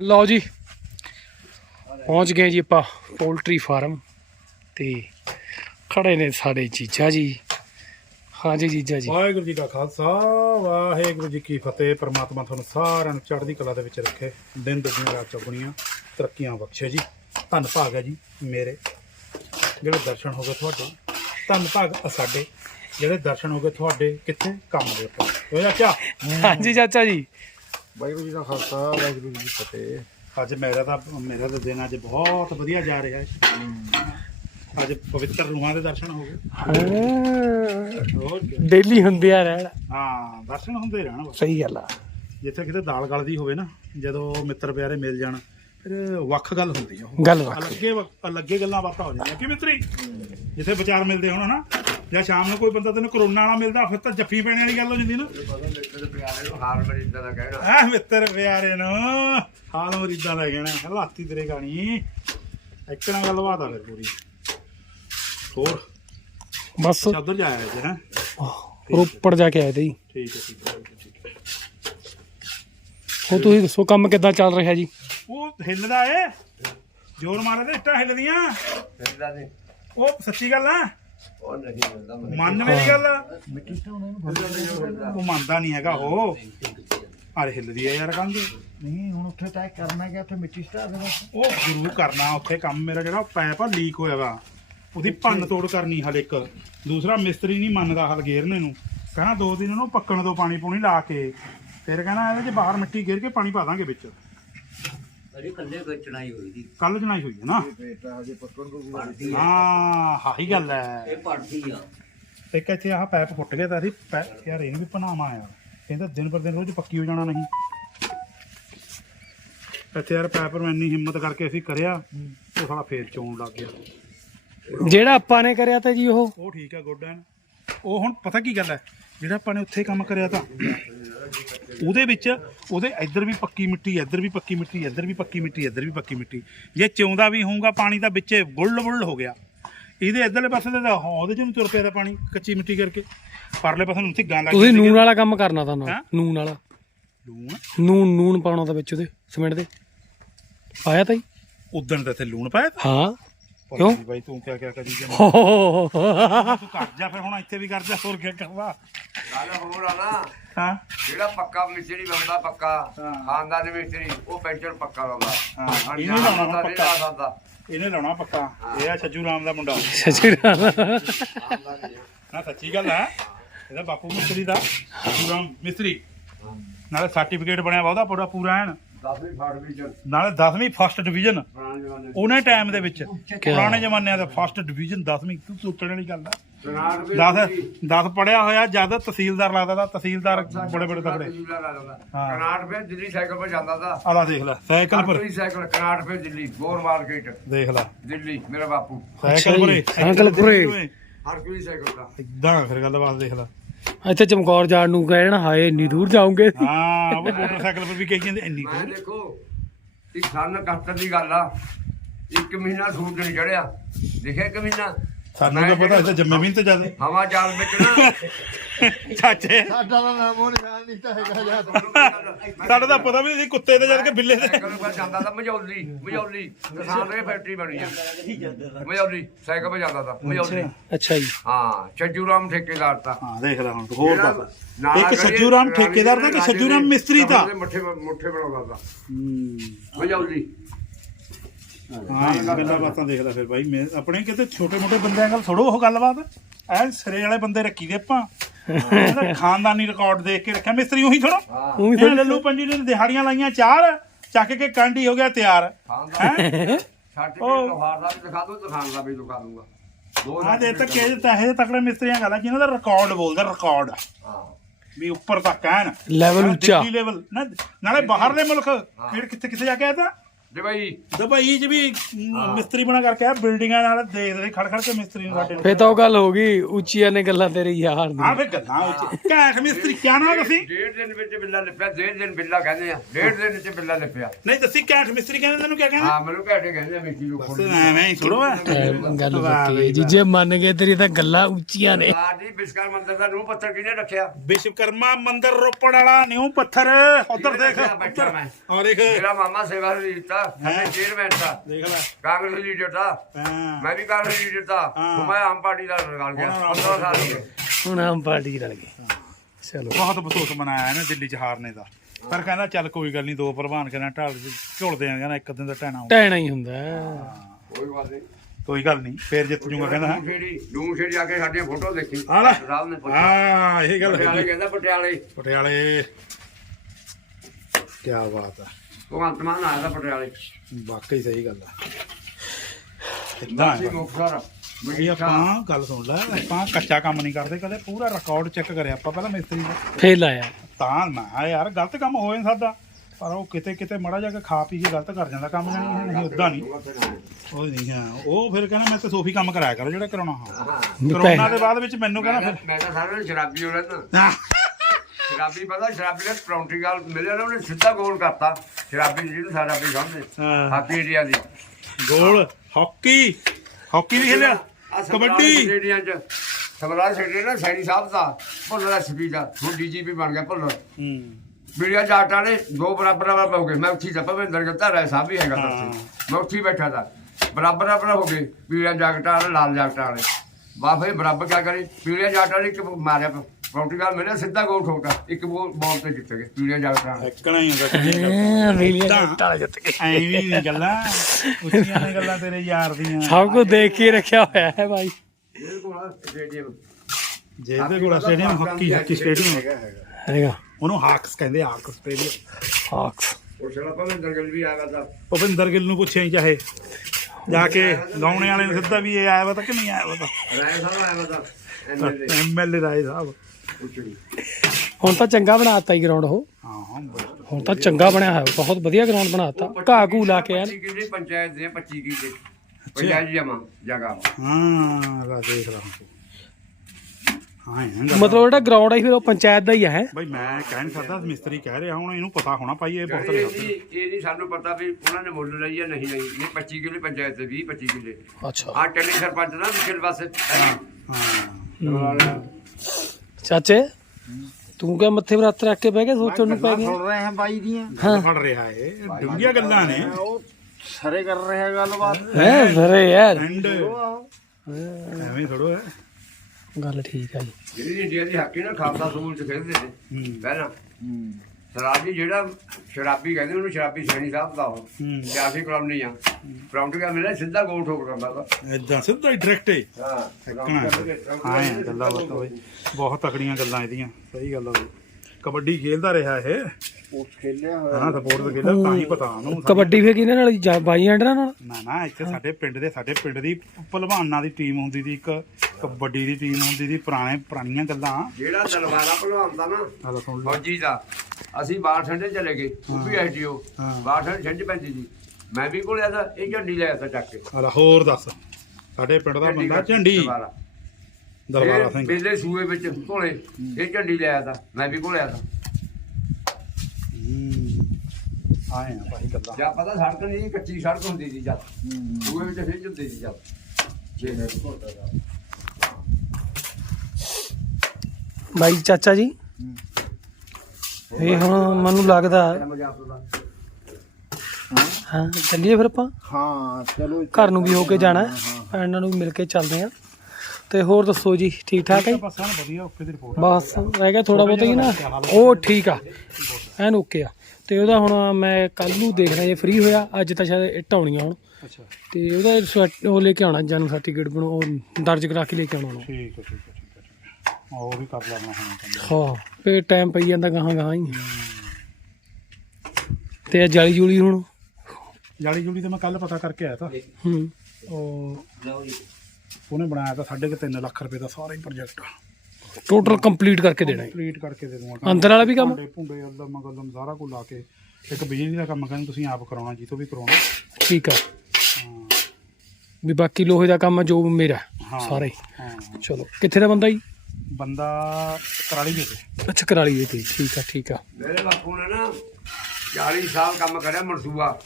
ਲਓ ਜੀ ਪਹੁੰਚ ਗਏ ਜੀ ਆਪਾਂ ਪੋਲਟਰੀ ਫਾਰਮ ਤੇ ਖੜੇ ਨੇ ਸਾਡੇ ਜੀਜਾ ਜੀ। ਹਾਂਜੀ ਜੀਜਾ ਜੀ। ਵਾਹਿਗੁਰੂ ਜੀ ਕਾ ਖਾਲਸਾ ਵਾਹਿਗੁਰੂ ਜੀ ਕੀ ਫਤਿਹ। ਪ੍ਰਮਾਤਮਾ ਤੁਹਾਨੂੰ ਸਾਰਿਆਂ ਨੂੰ ਚੜ੍ਹਦੀ ਕਲਾ ਦੇ ਵਿੱਚ ਰੱਖੇ। ਦਿਨ ਦੁਗਣੀਆਂ ਰਾਤ ਚੌਗਣੀਆਂ ਤਰੱਕੀਆਂ ਬਖਸ਼ੇ ਜੀ। ਧੰਨ ਭਾਗ ਹੈ ਜੀ ਮੇਰੇ। ਜਿਹੜੇ ਦਰਸ਼ਨ ਹੋ ਗਏ ਤੁਹਾਡੇ ਧੰਨ ਭਾਗ ਆ ਸਾਡੇ। ਜਿਹੜੇ ਦਰਸ਼ਨ ਹੋ ਗਏ ਤੁਹਾਡੇ ਕਿੱਥੇ? ਕੰਮ ਦੇ ਉੱਪਰ। ਹੋ ਚਾਚਾ ਹਾਂਜੀ ਚਾਚਾ ਜੀ। ਵਾਹਿਗੁਰੂ ਜੀ ਦਾ ਖਾਲਸਾ ਵਾਹਿਗੁਰੂ ਜੀ ਕੀ ਫਤਿਹ। ਅੱਜ ਮੇਰਾ ਤਾਂ ਮੇਰਾ ਤਾਂ ਦਿਨ ਅੱਜ ਬਹੁਤ ਵਧੀਆ ਜਾ ਰਿਹਾ ਹੈ। ਅੱਜ ਪਵਿੱਤਰ ਰੂਹਾਂ ਦੇ ਦਰਸ਼ਨ ਹੋ ਗਏ। ਡੇਲੀ ਹੁੰਦੇ ਆ ਰਹਿਣ। ਹਾਂ ਦਰਸ਼ਨ ਹੁੰਦੇ ਰਹਿਣ ਸਹੀ ਗੱਲ ਆ। ਜਿੱਥੇ ਕਿਤੇ ਦਾਲ ਗਲਦੀ ਹੋਵੇ ਨਾ ਜਦੋਂ ਮਿੱਤਰ ਪਿਆਰੇ ਮਿਲ ਜਾਣ ਫਿਰ ਵੱਖ ਗੱਲ ਹੁੰਦੀ ਆ। ਗੱਲ ਵੱਖ। ਅਲੱਗੇ ਅਲੱਗੇ ਗੱਲਾਂ ਬਾਤਾਂ ਹੋ ਜਾਂਦੀਆਂ। ਕਿ ਮਿੱਤਰੀ ਜਿੱਥੇ ਵਿਚਾਰ ਮਿਲਦੇ ਹੋਣ ਨਾ ਜਾਂ ਸ਼ਾਮ ਨੂੰ ਕੋਈ ਬੰਦਾ ਤੈਨੂੰ ਕਰੋਨਾ ਵਾਲਾ ਮਿਲਦਾ ਫਿਰ ਤਾਂ ਜੱਫੀ ਪੈਣ ਵਾਲੀ ਗੱਲ ਹੋ ਜਾਂਦੀ ਨਾ। ਆ ਮਿੱਤਰ ਪਿਆਰੇ ਨੂੰ ਹਾਲ ਮਰੀਦਾਂ ਦਾ ਕਹਿਣਾ ਹਲਾਤੀ ਤੇਰੇ ਗਾਣੀ ਇੱਕ ਨਾਲ ਗੱਲਬਾਤ ਆ ਫਿਰ ਪੂਰੀ। ਹੋਰ? ਬਸ। ਉੱਧਰ ਜਾਇਆ ਜੇ ਹੈ ਰੋਪੜ ਜਾ ਕੇ ਆਏ ਤੇ ਜੀ। ਠੀਕ ਹੈ ਠੀਕ ਹੈ ਹੈ ਤੁਸੀਂ ਦੱਸੋ ਕੰਮ ਕਿੱਦਾਂ ਚੱਲ ਰਿਹਾ ਜੀ? ਉਹ ਹਿੱਲਦਾ ਏ। ਜੋਰ ਮਾਰੇ ਤੇ ਇੱਟਾਂ ਹਿੱਲਦੀਆਂ। ਮਿਲਦਾ ਨਹੀਂ ਉਹ ਸੱਚੀ ਗੱਲ ਆ? ਉਹ ਨਹੀਂ ਮਿਲਦਾ ਮੰਨ ਮੇਰੀ ਗੱਲ? ਮਿਲਦਾ ਉਹ ਮੰਨਦਾ ਨਹੀਂ ਹੈਗਾ ਉਹ। ਅਰੇ ਹਿੱਲਦੀ ਆ ਯਾਰ ਕੰਧ। ਨਹੀਂ ਹੁਣ ਉੱਥੇ ਤੈਅ ਕਰਨਾ ਕਿ ਉੱਥੇ ਮਿੱਟੀ ਸਟਾ ਦੇਣਾ। ਉਹ ਜ਼ਰੂਰ ਕਰਨਾ ਉੱਥੇ ਕੰਮ ਮੇਰਾ ਜਿਹੜਾ ਪਾਇਪ ਆ ਲੀਕ ਹੋਇਆ ਵਾ। ਉਹਦੀ ਭੰਨ ਤੋੜ ਕਰਨੀ ਹਲ ਇੱਕ। ਦੂਸਰਾ ਮਿਸਤਰੀ ਨਹੀਂ ਮੰਨਦਾ ਹਲ ਗੇਰਨੇ ਨੂੰ। ਕਹਿੰਦਾ ਦੋ ਦਿਨ ਉਹਨੂੰ ਪੱਕਣ ਤੋਂ ਪਾਣੀ ਪੂਣੀ ਲਾ ਕੇ। ਫਿਰ ਕਹਿੰਦਾ ਇਹਦੇ 'ਚ ਬਾਹਰ ਮਿੱਟੀ ਗੇਰ ਕੇ ਪਾਣੀ ਪਾ ਦਾਂਗੇ ਵਿੱਚ। ਕੱਲੇ ਵੇਚਣਾਈ ਹੋਈ ਦੀ। ਕੱਲ ਜਣਾਈ ਹੋਈ ਹੈ ਨਾ? ਬੇਟਾ ਹਜੇ ਪੱਕਣ ਨੂੰ ਪੜਦੀ ਆ। ਹਾਂ ਹਾਈ ਗੱਲ ਹੈ। ਇਹ ਪੜਦੀ ਆ। ਇੱਕ ਇੱਥੇ ਆਹ ਪੈਪ ਫੁੱਟ ਗਿਆ ਤਾਂ ਅਸੀਂ ਪੈ- ਯਾਰ ਇਹਨੂੰ ਵੀ ਪਨਾਮਾ ਆਇਆ ਕਹਿੰਦਾ ਦਿਨ ਪਰ ਦਿਨ ਰੋਜ਼ ਪੱਕੀ ਹੋ ਜਾਣਾ ਨਹੀਂ। ਇੱਥੇ ਯਾਰ ਪੈਪ ਨੂੰ ਇੰਨੀ ਹਿੰਮਤ ਕਰਕੇ ਅਸੀਂ ਕਰਿਆ ਉਹ ਸਾਲਾ ਫੇਰ ਚੋਣ ਲੱਗ ਗਿਆ। ਜਿਹੜਾ ਆਪਾਂ ਨੇ ਕਰਿਆ ਤਾਂ ਜੀ ਉਹ? ਉਹ ਠੀਕ ਹੈ ਗੁੱਡ ਐਨ। ਉਹ ਹੁਣ ਪਤਾ ਕੀ ਗੱਲ ਹੈ? ਜਿਹੜਾ ਆਪਾਂ ਨੇ ਉੱਥੇ ਕੰਮ ਕਰਿਆ ਤਾਂ ਉਹਦੇ ਵਿੱਚ ਉਹਦੇ ਇੱਧਰ ਵੀ ਪੱਕੀ ਮਿੱਟੀ ਇੱਧਰ ਵੀ ਪੱਕੀ ਮਿੱਟੀ ਇੱਧਰ ਵੀ ਪੱਕੀ ਮਿੱਟੀ ਇੱਧਰ ਵੀ ਪੱਕੀ ਮਿੱਟੀ। ਜੇ ਚੌਂਦਾ ਵੀ ਹੋਊਗਾ ਪਾਣੀ ਤਾਂ ਵਿੱਚੇ ਗੁੱਲ ਬੁੱਲ ਹੋ ਗਿਆ। ਇਹਦੇ ਇੱਧਰਲੇ ਪਾਸੇ ਤੇ ਤਾਂ ਉਹਦੇ ਚ ਨੂੰ ਤੁਰ ਪਿਆ ਤਾਂ ਪਾਣੀ ਕੱਚੀ ਮਿੱਟੀ ਕਰਕੇ। ਪਰਲੇ ਪਾਸੇ ਨੂੰ ਉੱਥੇ ਗਾਂ ਲੱਗ ਤੁਸੀਂ ਨੂਨ ਵਾਲਾ ਕੰਮ ਕਰਨਾ ਤਾਂ ਨਾਲ ਹੈਂ? ਨੂਨ ਵਾਲਾ। ਲੂਣ? ਨੂਨ ਨੂਨ ਪਾਉਣਾ ਤਾਂ ਵਿੱਚ ਉਹਦੇ ਸਿਮੈਂਟ ਦੇ। ਪਾਇਆ ਤਾਂ ਜੀ ਉਦਣ ਤਾਂ ਇੱਥੇ ਲੂਣ ਪਾਇਆ। ਤਾ? ਹਾਂ। ਕਿਉਂ? ਬਾਈ ਤੂੰ ਕਿਆ ਕਿਆ ਕਰੀ ਜਾਂਦਾ। ਹੋ ਹੋ ਹੋ ਹੋ। ਤੂੰ ਕਰ ਜਾ ਫਿਰ ਹੁਣ ਇੱਥੇ ਵੀ ਕਰ ਜਾ ਹੋਰ ਕਿਆ ਕਰਵਾ ਗੱਲ ਹੋਰ ਆ ਨਾ ਹਾਂ। ਜਿਹੜਾ ਪੱਕਾ ਮਿਸਤਰੀ ਬੰਦਾ ਪੱਕਾ ਹਾਂ। ਖਾਨਦਾਨੀ ਮਿਸਤਰੀ ਉਹ ਪੈਂਚਰ ਪੱਕਾ ਲਾਉਂਦਾ। ਹਾਂ, ਹਾਂ ਇਹਨੂੰ ਲਾਉਣਾ ਹੁਣ ਪੱਕਾ। ਇਹਨੇ ਲਾਉਣਾ ਪੱਕਾ। ਇਹ ਆ ਛੱਜੂ ਰਾਮ ਦਾ ਮੁੰਡਾ। ਸੱਚੀ ਗੱਲ ਨਾ ਸੱਚੀ ਗੱਲ ਹੈ। ਇਹਦਾ ਬਾਪੂ ਮਿਸਤਰੀ ਦਾ ਛੱਜੂ ਰਾਮ ਮਿਸਤਰੀ। ਨਾਲੇ ਸਰਟੀਫਿਕੇਟ ਬਣਿਆ ਵਾ ਉਹਦਾ ਪੂਰਾ ਪੂਰਾ ਐਨ। ਦਸਵੀਂ ਫਾੜ ਵੀ ਚੱਲ। ਨਾਲੇ 10ਵੀਂ ਫਸਟ ਡਿਵੀਜ਼ਨ ਪੁਰਾਣੇ ਜ਼ਮਾਨੇ ਉਹਨੇ ਟਾਈਮ ਦੇ ਵਿੱਚ। ਪੁਰਾਣੇ ਜ਼ਮਾਨਿਆਂ ਦਾ ਫਸਟ ਡਿਵੀਜ਼ਨ 10ਵੀਂ ਤੂੰ ਸੋਚਣ ਵਾਲੀ ਗੱਲ ਆ। ਸਨਾਰ ਵੀ 10 10 ਪੜਿਆ ਹੋਇਆ ਜਦ ਤਹਿਸੀਲਦਾਰ ਲੱਗਦਾ ਤਾਂ ਤਹਿਸੀਲਦਾਰ ਬੜੇ ਬੜੇ ਤਕੜੇ। ਹਾਂ। ਕਨਾਟ ਫਿਰ ਦਿੱਲੀ ਸਾਈਕਲ 'ਤੇ ਜਾਂਦਾ ਦਾ ਆਲਾ ਦੇਖ ਲੈ ਸਾਈਕਲ ਪਰ। ਸਾਈਕਲ ਕਨਾਟ ਫਿਰ ਦਿੱਲੀ ਗੋਰ ਮਾਰਕੀਟ। ਦੇਖ ਲੈ। ਦਿੱਲੀ ਮੇਰਾ ਬਾਪੂ। ਸਾਈਕਲ ਪਰੇ। ਸਾਈਕਲ ਪਰੇ। ਹਰ ਕੋਈ ਸਾਈਕਲ ਦਾ। ਇਦਾਂ ਫਿਰ ਗੱਲਬਾਤ ਦੇਖ ਲੈ। ਇੱਥੇ ਚਮਕੌਰ ਜਾਣ ਨੂੰ ਕਹਿਣ ਹਾਏ ਇੰਨੀ ਦੂਰ ਜਾਓਗੇ? ਹਾਂ ਉਹ ਮੋਟਰਸਾਈਕਲ ਪਰ ਵੀ ਕਹੀ ਜਾਂਦੇ ਇੰਨੀ ਮੈਂ ਦੂਰ? ਦੇਖੋ ਇੱਕ ਸਨ 71 ਦੀ ਗੱਲ ਆ। ਇੱਕ ਮਹੀਨਾ ਸੂਰਜ ਨਹੀਂ ਚੜਿਆ ਦੇਖਿਆ ਇੱਕ ਮਹੀਨਾ? ਸਾਨੂੰ ਤਾਂ ਪਤਾ ਇਹ ਜੰਮੇ ਵੀ ਨਹੀਂ ਤੇ ਜਾਂਦੇ ਹਵਾ ਚਾਲ ਵਿੱਚ ਨਾ। ਚਾਚੇ। ਸਾਡਾ ਤਾਂ ਨਾਮ ਉਹ ਨਿਸ਼ਾਨ ਨਹੀਂ ਤਾਂ ਹੈਗਾ ਸਾਡਾ ਤਾਂ ਪਤਾ ਵੀ ਨਹੀਂ ਕੁੱਤੇ ਤੇ ਜਦ ਕੇ ਬਿੱਲੇ ਤੇ ਸਾਈਕਲ ਪਰ ਜਾਂਦਾ ਤਾਂ ਮਜੌਲੀ ਮਜੌਲੀ। ਕਿਸਾਨ ਦੀ ਫੈਕਟਰੀ ਬਣੀ ਆ। ਮਜੌਲੀ ਸਾਈਕਲ 'ਤੇ ਜਾਂਦਾ ਤਾਂ ਮਜੌਲੀ। ਅੱਛਾ। ਜੀ। ਹਾਂ ਛੱਜੂ ਰਾਮ ਠੇਕੇਦਾਰ ਤਾਂ। ਹਾਂ ਦੇਖ ਲੈ ਹੁਣ ਹੋਰ ਦੱਸ। ਇੱਕ ਸੱਜੂ ਰਾਮ ਠੇਕੇਦਾਰ ਦਾ ਕਿ ਸੱਜੂ ਰਾਮ ਦੇ ਮਿਸਤਰੀ ਦਾ ਮੁੱਠੇ ਮੁੱਠੇ ਬਣਾਉਂਦਾ ਤਾਂ। ਹੂੰ। ਮਜੌਲੀ। ਹਾਂ ਇਹ ਗੱਲਾਂ ਬਾਤਾਂ ਦੇਖ ਲੈ ਫਿਰ ਬਾਈ। ਮੈਂ ਆਪਣੇ ਕਿਤੇ ਛੋਟੇ ਮੋਟੇ ਬੰਦਿਆਂ ਗੱਲ ਥੋੜੋ ਉਹ ਗੱਲਬਾਤ। ਐ ਸਿਰੇ ਵਾਲੇ ਬੰਦੇ ਰੱਖੀ ਦੇ ਆਪਾਂ। ਇਹਦਾ ਖਾਨਦਾਨੀ ਰਿਕਾਰਡ ਦੇਖ ਕੇ ਰੱਖਿਆ। ਮਿਸਤਰੀ ਉਹੀ ਥੋੜੋ ਹਾਂ। ਉਹ ਇਹ ਲੱਲੂ ਪੰਜੀ ਨੇ ਦਿਹਾੜੀਆਂ ਲਾਈਆਂ ਚਾਰ। ਚੱਕ ਕੇ ਕਾਂਡੀ ਹੋ ਗਿਆ ਤਿਆਰ। ਖਾਨਦਾਨ ਸਰਟੀਫਿਕੇਟ ਲੋਹਾਰ ਦਾ ਵੀ ਦਿਖਾ ਦੂੰ ਦੁਕਾਨ ਦਾ ਵੀ ਦਿਖਾ ਦੂੰਗਾ। ਦੋ ਆ ਦੇ। ਤੱਕ ਇਹ ਤਹੇ ਤਕੜੇ ਮਿਸਤਰੀਆਂ ਗੱਲਾਂ ਜਿਨ੍ਹਾਂ ਦਾ ਰਿਕਾਰਡ ਬੋਲਦਾ ਰਿਕਾਰਡ ਹਾਂ। ਵੀ ਉੱਪਰ ਤੱਕ ਐਨ। ਲੈਵਲ ਉੱਚਾ। ਲੈਵਲ ਨਾਲੇ ਬਾਹਰਲੇ ਮੁਲਕ। ਕਿਹੜੇ ਕਿੱਥੇ ਕਿੱਥੇ ਜਾ ਕੇ ਆਇਆ ਤਾਂ? ਦੁਬਈ ਦੁਬਈ 'ਚ ਵੀ ਮਿਸਤਰੀ ਬਣਾ ਕਰਕੇ ਆ ਬਿਲਡਿੰਗਾਂ ਨਾਲ ਦੇਖਦੇ ਖੜ ਖੜ ਕੇ ਮਿਸਤਰੀ ਨੂੰ ਸਾਡੇ ਨੂੰ ਫੇਰ ਤਾਂ ਉਹ ਗੱਲ ਹੋ ਗਈ ਉੱਚੀਆਂ ਨੇ ਗੱਲਾਂ ਤੇਰੇ ਯਾਰ ਆ ਦੀ ਫੇ ਗੱਲਾਂ ਘੈਂਟ ਮਿਸਤਰੀ ਕਿਆ ਨਾ ਤੁਸੀਂ ਡੇਢ ਦਿਨ ਵਿੱਚ ਬਿੱਲਾ ਲਿਪਿਆ ਡੇਢ ਦਿਨ ਬਿੱਲਾ ਕਹਿੰਦੇ ਆ ਡੇਢ ਦਿਨ ਵਿੱਚ ਬਿੱਲਾ ਲਿਪਿਆ। ਨਹੀਂ ਦੱਸੀ ਘੈਂਟ ਮਿਸਤਰੀ ਕਹਿੰਦੇ ਤੈਨੂੰ ਕਿਆ ਕਹਿੰਦੇ? ਹਾਂ ਮੈਨੂੰ ਘਾਟੇ ਕਹਿੰਦੇ ਆ ਮਿੱਟੀ ਨੂੰ ਬਸ ਐਵੇਂ ਹੀ ਆ ਗੱਲ ਬੱਤੀ ਜੀ ਜੇ ਮੰਨ ਗਏ ਤੇਰੀ ਤਾਂ ਗੱਲਾਂ ਉੱਚੀਆਂ ਨੇ। ਆਦੀ ਬਿਸਕਰ ਮੰਦਰ ਦਾ ਨੂੰ ਪੱਥਰ ਕਿਹਨੇ ਰੱਖਿਆ? ਵਿਸ਼ਵਕਰਮਾ ਮੰਦਿਰ ਰੋਪੜ ਵਾਲਾ ਨਿਊ ਪੱਥਰ। ਉਧਰ ਦੇਖ ਬੈਠਾ ਉੱਧਰ। ਮੈਂ। ਔਰ ਦੇਖ। ਮੇਰਾ ਮਾਮਾ ਸੇਵਾ ਲਈ ਦਿੱਤਾ। ਹੁਣ ਆਮ ਪਾਰਟੀ ਰਲ ਗਏ ਚਲੋ। ਬਹੁਤ ਅਫਸੋਸ ਮਨਾਇਆ ਇਹਨੇ ਦਿੱਲੀ ਚ ਹਾਰਨੇ ਦਾ। ਪਰ ਕਹਿੰਦਾ ਚੱਲ ਕੋਈ ਗੱਲ ਨਹੀਂ ਦੋ ਪ੍ਰਵਾਨ ਕਹਿੰਦਾ ਢਾਲ ਝੋਲਦੇ ਆ ਕਹਿੰਦਾ ਇੱਕ ਦਿਨ ਦਾ ਟਹਿਣਾ ਹੋਊ। ਟੈਣਾ ਹੀ ਹੁੰਦਾ। ਕੋਈ ਗੱਲ ਨਹੀਂ। ਕੋਈ ਗੱਲ ਨਹੀਂ। ਫੇਰ ਜਿੱਤ ਜੂਗਾ ਕਹਿੰਦਾ ਫੇਰੀ ਡੂਮ ਛੇੜ ਜਾ ਕੇ ਸਾਡੀਆਂ ਫੋਟੋ ਦੇਖੀ। ਹਾਂ ਨੇ ਪੁੱਛਿਆ ਹਾਂ ਇਹ ਗੱਲ ਪਟਿਆਲੇ ਹੈਗੀ। ਕਹਿੰਦਾ ਪਟਿਆਲੇ। ਪਟਿਆਲੇ। ਕੀ ਬਾਤ ਆ। ਭਗਵੰਤ ਮਾਨ ਆਇਆ ਤਾਂ ਪਟਿਆਲੇ ਵਾਕਈ ਸਹੀ ਗੱਲ ਹੈ ਇਦਾਂ ਅਸੀਂ ਮੁਕਤਸਰ ਵੀ ਆਪਾਂ ਗੱਲ ਸੁਣ ਲੈ ਆਪਾਂ ਕੱਚਾ ਕੰਮ ਨਹੀਂ ਕਰਦੇ ਕਦੇ ਪੂਰਾ ਰਿਕਾਰਡ ਚੈੱਕ ਕਰਿਆ ਆਪਾਂ ਪਹਿਲਾਂ ਮਿਸਤਰੀ ਦਾ। ਫੇਲ ਆਇਆ। ਤਾਂ ਮੈਂ ਕਿਹਾ ਯਾਰ ਗਲਤ ਕੰਮ ਹੋਏ ਨਹੀਂ ਸਕਦਾ ਪਰ ਉਹ ਕਿਤੇ ਕਿਤੇ ਮੜਾ ਜਾ ਕੇ ਖਾ ਪੀ ਕੇ ਗਲਤ ਕਰ ਜਾਂਦਾ ਕੰਮ ਨਹੀਂ ਨਹੀਂ ਉਦਾਂ ਨਹੀਂ। ਉਹ ਨਹੀਂ ਹਾਂ ਉਹ ਫਿਰ ਕਹਿੰਦਾ ਮੈਂ ਤੇ ਸੋਫੀ ਕੰਮ ਕਰਾਇਆ ਕਰ ਜਿਹੜਾ ਕਰਾਉਣਾ ਹਾਂ। ਕਰੋਨਾ ਦੇ ਬਾਅਦ ਵਿੱਚ ਮੈਨੂੰ ਮੈਂ ਕਹਿੰਦਾ ਤਾਂ- ਮੈਂ ਤਾਂ ਸਾਰਿਆਂ ਨੂੰ ਸ਼ਰਾਬੀ ਹੋ ਰਹਿਣਾ ਫਿਰ ਸ਼ਰਾਬੀ ਪਤਾ ਸ਼ਰਾਬੀ ਨੇ ਪਰੌਂਠੀ ਗਾਲ ਮਿਲਿਆ ਨਾ ਉਹਨੇ ਸਿੱਧਾ ਗੋਲ ਕਰਤਾ। ਸ਼ਰਾਬੀ ਜਿਹਨੂੰ ਸ਼ਰਾਬੀ ਸਮਝਦੇ ਹਾਂ। ਹਾਕੀ ਇੰਡੀਆ ਦੀ। ਗੋਲ ਹਾਕੀ। ਹਾਕੀ ਵੀ ਖੇਲਿਆ? ਆਹ ਸਮਰਾਜ ਕਬੱਡੀ। ਸਟੇਡੀਅਮ ਚ। ਸਮਰਾਜ ਸਟੇਡੀਅਮ ਨਾ ਸੈਣੀ ਸਾਹਿਬ ਦਾ ਭੁੱਲਰ ਐਸਪੀ ਦਾ। ਹੁਣ ਡੀਜੀਪੀ ਬਣ ਗਿਆ ਭੁੱਲਰ। ਹੂੰ। ਮੀਡੀਆ ਜਾਟਾਂ ਨੇ ਦੋ ਬਰਾਬਰ ਬਰਾਬਰ ਹੋ ਗਏ। ਮੈਂ ਉੱਠੀ ਤਾਂ ਭਵਿੰਦਰ ਗੁੱਤਾ ਰਾਏ ਸਾਹਿਬ ਵੀ ਹੈਗਾ ਤਾਂ। ਉੱਥੇ। ਮੈਂ ਉੱਠੀ ਬੈਠਾ ਤਾਂ। ਬਰਾਬਰ ਬਰਾਬਰ ਹੋ ਗਏ। ਪੀੜੀਆਂ ਜਾਗਟਾਂ ਵਾਲੇ ਲਾਲ ਜਾਗਟਾਂ ਵਾਲੇ। ਫਿਰ ਬਰਾਬਰ ਕਿਆ ਕਰੇ? ਪੀੜੀਆਂ ਜਾਗਟਾਂ ਨੇ ਇੱਕ ਮਾਰਿਆ ਪੌਂਟੀਗਲ ਮਿਲਿਆ ਸਿੱਧਾ ਗੋਲ ਠੋਕਾ ਇੱਕ ਬੋਲ ਬਾਲ ਤੇ ਜਿੱਤ ਗਏ। ਪੀੜੀਆਂ ਵਾਲੇ ਇੱਕਣਾ ਹੀ ਹੁੰਦਾ। ਰੀਲੀਆਂ ਤਾਂ। ਟਾਲ ਜਿੱਤ ਗਏ। ਐਵੇਂ ਨਹੀਂ ਗੱਲਾਂ ਉੱਚੀਆਂ ਨੇ ਗੱਲਾਂ ਤੇਰੇ ਯਾਰ ਦੀਆਂ। ਸਭ ਕੁਝ ਦੇਖ ਕੇ ਰੱਖਿਆ ਹੋਇਆ ਹੈ ਭਾਈ। ਇਹ ਕੋਲ ਸਟੇਡੀਅਮ। ਜੇ ਇਹਦੇ ਕੋਲ ਸਟੇਡੀਅਮ ਹਾਕੀ ਹਾਕੀ ਸਟੇਡੀਅਮ ਹੈਗਾ ਉਹਨੂੰ ਹਾਕਸ ਕਹਿੰਦੇ ਹਾਕ ਸਟੇਡੀਅਮ। ਹਾਕਸ। ਉਹ ਸਾਲਾ ਭਵਿੰਦਰ ਗਿੱਲ ਵੀ ਆਇਆ ਤਾਂ। ਭੁਪਿੰਦਰ ਗਿੱਲ ਨੂੰ ਪੁੱਛਿਆ ਹੀ ਚਾਹੇ। ਜਾ ਕੇ ਲਾਉਣੇ ਵਾਲੇ ਨੂੰ ਸਿੱਧਾ ਵੀ ਇਹ ਆਇਆ ਵਾ ਤਾਂ ਕਿ ਨਹੀਂ ਆਇਆ ਵਾ ਰਾਏ ਸਾਹਿਬ ਆਇਆ ਤਾਂ ਐਮਐਲਏ ਤਾਂ ਐਮਐਲਏ ਰਾਏ ਸਾਹਿਬ। ਹੁਣ ਤਾਂ ਚੰਗਾ ਬਣਾਤਾ ਹੀ ਗਰਾਊਂਡ ਉਹ। ਹਾਂ ਹਾਂ। ਹੁਣ ਤਾਂ ਚੰਗਾ ਬਣਿਆ ਹੋਇਆ ਬਹੁਤ ਵਧੀਆ ਗਰਾਊਂਡ ਬਣਾਤਾ। ਘਾਹ ਘੂ ਲਾ ਕੇ ਐਨ 25 ਕਿੱਲੇ ਪੰਚਾਇਤ ਦੇ 25 ਕਿੱਲੇ। ਪੰਚਾਇਤ ਜਮਾ ਜਗ੍ਹਾ। ਹਾਂ ਲਾ ਦੇਖ ਲਾ। ਹਾਂ ਗੱਲ। ਮਤਲਬ ਜਿਹੜਾ ਗਰਾਊਂਡ ਹੈ ਫਿਰ ਉਹ ਪੰਚਾਇਤ ਦਾ ਹੀ ਹੈ? ਬਈ ਮੈਂ ਕਹਿ ਨਹੀਂ ਸਕਦਾ ਮਿਸਤਰੀ ਕਹਿ ਰਿਹਾ ਹੁਣ ਇਹਨੂੰ ਪਤਾ ਹੋਣਾ ਭਾਈ ਇਹ ਬਹੁਤ ਇਹ ਨਹੀਂ ਇਹ ਨਹੀਂ ਸਾਨੂੰ ਪਤਾ ਵੀ ਉਹਨਾਂ ਨੇ ਮੁੱਲ ਲਈ ਜਾਂ ਨਹੀਂ ਲਈ। ਇਹ 25 ਕਿੱਲੇ ਪੰਚਾਇਤ ਦੇ 20 25 ਕਿੱਲੇ। ਅੱਛਾ। ਆ ਟੱਲੀ ਸਰਪੰਚ ਨਾ ਵਿਸ਼ਲ ਪਾਸੇ ਹਾਂ। ਚਾਚੇ ਤੂੰ ਕਿਆ ਮੱਥੇ 'ਤੇ ਹੱਥ ਰੱਖ ਕੇ ਬਹਿ ਕੇ ਸੋਚਣ ਨੂੰ ਪੈ ਗਿਆ ਸੁਣ ਰਹੇ ਹਾਂ ਬਾਈ ਦੀਆਂ। ਹਾਂ। ਫੜ ਰਿਹਾ ਇਹ ਡੂੰਘੀਆਂ ਗੱਲਾਂ ਨੇ। ਉਹ ਸਾਰੇ ਕਰ ਰਹੇ ਆ ਗੱਲਬਾਤ। ਹੈ ਸਰੇ ਯਾਰ। ਐਂਡ ਐਵੇਂ ਥੋੜੋ ਹੈ। ਗੱਲ ਠੀਕ ਹੈ ਜੀ। ਜਿਹੜੀ ਇੰਡੀਆ ਦੀ ਹਾਕੀ ਨਾ ਖਾਲਸਾ ਸਕੂਲ ਚ ਖੇਡਦੇ ਨੇ ਹੂੰ। ਸਰਾਜੀ ਜਿਹੜਾ ਸ਼ਰਾਬੀ ਕਹਿੰਦੇ ਉਹਨੂੰ ਸ਼ਰਾਬੀ ਸੈਣੀ ਸਾਹਿਬ ਦਾ ਉਹ। ਸਿਆਸੀ ਕਲੋਨੀ ਆ ਫਰੰਟ ਕਾ ਮਿਲਿਆ? ਸਿੱਧਾ ਗੋਲ ਠੋਕ ਦਿੰਦਾ ਤਾਂ ਇਦਾਂ ਸਿੱਧਾ ਹੀ ਡਾਇਰੈਕਟ ਹੀ। ਹਾਂ ਹਾਂ ਇਹ ਗੱਲਾਂ ਬਾਤਾਂ ਬਈ। ਬਹੁਤ ਤਕੜੀਆਂ ਗੱਲਾਂ ਇਹਦੀਆਂ। ਸਹੀ ਗੱਲ ਆ ਬਈ। ਕਬੱਡੀ ਖੇਲਦਾ ਰਿਹਾ ਇਹ। ਉਸ ਖੇਲਿਆ ਹੋਇਆ। ਹਾਂ ਸਪੋਰਟ ਤੇ ਖੇਲਦਾ ਤਾਂ ਹੀ ਪਤਾ ਉਹਨੂੰ। ਕਬੱਡੀ ਫੇ ਕਿਹਨਾਂ ਨਾਲ? ਜਾ- ਬਾਈ ਐਂਡਰਾਂ ਨਾਲ? ਨਾ ਨਾ ਇੱਥੇ ਸਾਡੇ ਪਿੰਡ ਦੇ ਸਾਡੇ ਪਿੰਡ ਦੀ ਭਲਵਾਨਾਂ ਦੀ ਟੀਮ ਹੁੰਦੀ ਸੀ ਇੱਕ ਕਬੱਡੀ ਦੀ ਟੀਮ ਹੁੰਦੀ ਸੀ ਪੁਰਾਣੇ ਪੁਰਾਣੀਆਂ ਗੱਲਾਂ। ਜਿਹੜਾ ਦਲਵਾਰਾ ਭਲਵਾਨ ਦਾ ਨਾ ਹਾਲਾ ਸੁਣ ਲਓ। ਫੌਜੀ ਦਾ ਅਸੀਂ ਬਾਹਰ ਠੰਡੇ ਚਲੇ ਗਏ ਉਹ ਵੀ ਐਸਡੀਓ। ਬਾਹਰ ਠੰਡ ਛੰਝ ਪੈਂਦੀ ਸੀ। ਮੈਂ ਵੀ ਕੋਲ ਆਦਾ ਇਹ ਝੰਡੀ ਲੈ ਆਤਾ ਚੱਕ ਕੇ। ਹਾਲਾ ਹੋਰ ਦੱਸ ਸਾਡੇ ਪਿੰਡ ਦਾ ਬੰਦਾ ਝੰਡੀ ਇਹ ਸਿੰਘ। ਬੇਲੇ ਸੂਏ ਵਿੱਚ ਘੋਲੇ ਇਹ ਝੰਡੀ ਲੈ ਆਤਾ ਮੈਂ ਵੀ ਕੋਲ ਆਦਾ ਹੂੰ। ਆਏ ਆ ਭਾਈ ਗੱਲਾਂ। ਜਾਂ ਪਤਾ ਸੜਕ ਨਹੀਂ ਕੱਚੀ ਸੜਕ ਹੁੰਦੀ ਸੀ ਜਦ। ਸੂਏ ਵਿੱਚ ਫਿਰ ਹੁੰਦੀ ਸੀ ਜਦ। ਛੇ ਮਿੰਟ ਘੋਲਦਾ ਜਾ ਬਾਈ ਚਾਚਾ ਜੀ। ਇਹ ਹੁਣ ਮੈਨੂੰ ਲੱਗਦਾ ਹਾਂ ਚੱਲੀਏ ਫਿਰ ਆਪਾਂ? ਹਾਂ ਚਲੋ ਘਰ ਨੂੰ ਵੀ ਹੋ ਕੇ ਜਾਣਾ ਹੈ। ਇਹਨਾਂ ਨੂੰ ਵੀ ਮਿਲ ਕੇ ਚੱਲਦੇ ਆ ਤੇ ਹੋਰ ਦੱਸੋ ਜੀ ਠੀਕ ਠਾਕ ਹੈ? ਬਸ ਹਾਂ ਵਧੀਆ ਓਕੇ ਦੀ ਰਿਪੋਰਟ ਬਸ ਰਹਿ ਗਿਆ ਥੋੜਾ ਬਹੁਤਾ ਹੀ ਨਾ? ਉਹ ਠੀਕ ਆ ਐਨ ਓਕੇ ਆ। ਤੇ ਉਹਦਾ ਹੁਣ ਮੈਂ ਕੱਲ ਨੂੰ ਦੇਖਣਾ ਜੇ ਫ੍ਰੀ ਹੋਇਆ ਅੱਜ ਤਾਂ ਸ਼ਾਇਦ ਇੱਟ ਆਉਣੀਆਂ ਹੁਣ। ਅੱਛਾ। ਤੇ ਉਹਦਾ ਉਹ ਲੈ ਕੇ ਆਉਣਾ ਜਨਮ ਸਰਟੀਫਿਕੇਟ ਬਣੋ ਉਹ ਦਰਜ ਕਰਾ ਕੇ ਲੈ ਕੇ ਆਉਣਾ ਠੀਕ ਹੈ ਠੀਕ ਹੈ ਉਹ ਵੀ ਕਰ ਲੈਣਾ ਹੁਣ ਕੰਮ ਹਾਂ ਫੇ ਟਾਈਮ ਪਈ ਜਾਂਦਾ ਗਾਹਾਂ ਗਾਹਾਂ ਹੀ। ਤੇ ਇਹ ਜਾਲੀ ਜੂਲੀ ਹੁਣ? ਜਾਲੀ ਜੁਲੀ ਤੇ ਮੈਂ ਕੱਲ ਪਤਾ ਕਰਕੇ ਆਇਆ ਤਾਂ। ਹੂੰ। ਉਹ ਉਹਨੇ ਬਣਾਇਆ ਤਾਂ ਸਾਢੇ ਕੁ ਤਿੰਨ ਲੱਖ ਰੁਪਏ ਦਾ ਸਾਰਾ ਹੀ ਪ੍ਰੋਜੈਕਟ ਟੋਟਲ ਕੰਪਲੀਟ ਕਰਕੇ ਦੇਣਾ ਹੈ। ਕੰਪਲੀਟ ਕਰਕੇ ਦੇ ਦੂੰਗਾ ਅੰਦਰ ਵਾਲਾ ਵੀ ਕੰਮ? ਭੁੰਡੇ ਅੱਲਮ ਮਗਲਮ ਸਾਰਾ ਕੁਝ ਲਾ ਕੇ ਇੱਕ ਬਿਜਲੀ ਦਾ ਕੰਮ ਕਹਿੰਦੇ ਤੁਸੀਂ ਆਪ ਕਰਾਉਣਾ ਜੀ ਤੋਂ ਵੀ ਕਰਾਉਣਾ। ਠੀਕ ਆ। ਵੀ ਬਾਕੀ ਲੋਹੇ ਦਾ ਕੰਮ ਜੋ ਮੇਰਾ। ਸਾਰੇ। ਹਾਂ। ਚਲੋ ਕਿੱਥੇ ਦਾ ਬੰਦਾ ਜੀ? ਬੰਦਾ ਕਰਾਲੀ ਦੇ ਤੇ ਅੱਛਾ ਕਰਾਲੀ ਤੇ ਠੀਕ ਆ ਠੀਕ ਆ। ਮੇਰੇ ਬਾਪੂ ਨੇ ਨਾ 40 ਸਾਲ ਕੰਮ ਕਰਿਆ ਮਨਸੂਬਾ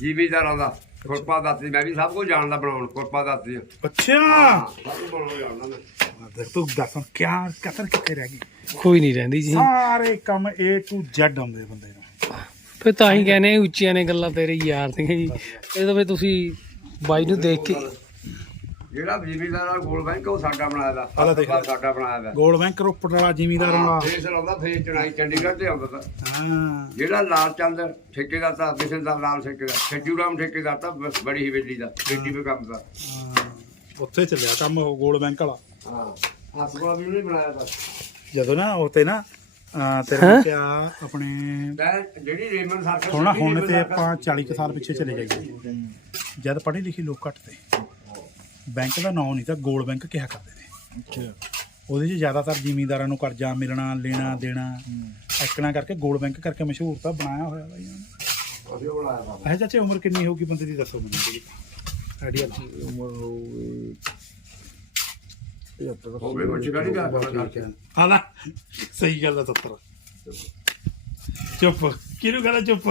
ਜੀਵੀਦਾਰਾਂ ਦਾ ਖੁਰਪਾ ਦਾਤੀ ਮੈਂ ਵੀ ਸਭ ਕੁਝ ਜਾਣਦਾ ਬਣਾਉਣ ਖੁਰਪਾ ਦਾਤੀ। ਅੱਛਾ! ਸਭ ਕੁਝ ਬਣਾਉਣ ਜਾਣਦਾ ਮੈਂ। ਦੇਖ ਤੂੰ ਦੱਸ ਕਿਆ ਕਤਰ ਕਿੱਥੇ ਰਹਿ ਗਈ? ਕੋਈ ਨਹੀਂ ਰਹਿੰਦੀ ਜੀ। ਸਾਰੇ ਕੰਮ A to Z ਆਉਂਦੇ ਬੰਦੇ ਨੂੰ। ਫਿਰ ਤਾਂ ਹੀ ਕਹਿੰਦੇ ਉੱਚੀਆਂ ਨੇ ਗੱਲਾਂ ਤੇਰੇ ਯਾਰ ਦੀਆਂ ਜੀ। ਇਹ ਤਾਂ ਵੀ ਤੁਸੀਂ ਬਾਈ ਨੂੰ ਦੇਖ ਕੇ ਜਿਹੜਾ ਜੀਵੀਦਾਰ ਦਾ ਗੋਲ ਬੈਂਕ ਉਹ ਸਾਡਾ ਬਣਾਇਆ ਦਾ। ਦੇਖ ਲੈ। ਸਾਡਾ ਬਣਾਇਆ ਦਾ। ਗੋਲ ਬੈਂਕ ਰੋਪੜ ਵਾਲਾ ਜ਼ਿਮੀਦਾਰਾਂ ਵਾਲਾ ਫੇਸ ਲਾਉਂਦਾ ਫੇਸ ਚੜਾਈ ਚੰਡੀਗੜ੍ਹ ਤੇ ਆਉਂਦਾ ਤਾ। ਹਾਂ। ਜਿਹੜਾ ਲਾਲ ਚੰਦ ਠੇਕੇਦਾਰ ਤਾਂ ਬਿਸ਼ਨ ਦਾ ਲਾਲ ਠੇਕੇਦਾਰ। ਛੱਜੂ ਰਾਮ ਠੇਕੇਦਾਰ ਤਾਂ ਬ- ਬੜੀ ਹਵੇਲੀ ਦਾ ਬੇਟੀ ਵੀ ਕੰਮ ਦਾ। ਹਾਂ, ਉੱਥੇ ਚੱਲਿਆ ਕੰਮ ਉਹ ਗੋਲ ਬੈਂਕ ਵਾਲਾ। ਹਾਂ ਹਸਪਤਾਲ ਵੀ ਉਹਨੇ ਬਣਾਇਆ ਤਾ ਜਦੋਂ ਨਾ ਉਹ ਤੇ ਨਾ ਅਹ ਤੇਰੇ ਹੈਂ? ਕਿਆ ਆਪਣੇ ਜਿਹੜੀ ਰੇਮਨ ਸਰਕਲ ਹੁਣ ਹੁਣ ਤੇ ਆਪਾਂ 40 ਕੁ ਸਾਲ ਪਿੱਛੇ ਚਲੇ ਜਾਈਏ ਜਦ ਪੜ੍ਹੇ ਲਿਖੇ ਲੋਕ ਘੱਟ ਤੇ। ਬੈਂਕ ਦਾ ਨਾਂ ਨਹੀਂ ਤਾਂ ਗੋਲ ਬੈਂਕ ਕਿਹਾ ਕਰਦੇ ਨੇ। ਉਹਦੇ 'ਚ ਜ਼ਿਆਦਾਤਰ ਜ਼ਿਮੀਂਦਾਰਾਂ ਨੂੰ ਕਰਜ਼ਾ ਮਿਲਣਾ ਲੈਣਾ ਦੇਣਾ ਐਕਣਾ ਕਰਕੇ ਗੋਲ ਬੈਂਕ ਕਰਕੇ ਮਸ਼ਹੂਰ ਤਾਂ ਬਣਾਇਆ ਹੋਇਆ ਬਾਈ ਉਹਨੇ। ਇਹ ਚਾਚੇ ਉਮਰ ਕਿੰਨੀ ਹੋਊਗੀ ਬੰਦੇ ਦੀ ਦੱਸੋ ਮੈਨੂੰ ਆਈਡੀਆ ਉਮਰ ਹੋਊਗੀ 75 ਹੋਵੇ ਮੁੱਛ ਗਾੜੀ ਦਾ ਹਾਲਾ ਸਹੀ ਗੱਲ ਆ ਤੱਤਰ ਚੁੱਪ ਕਿਹਨੂੰ ਕਹਦਾ ਚੁੱਪ?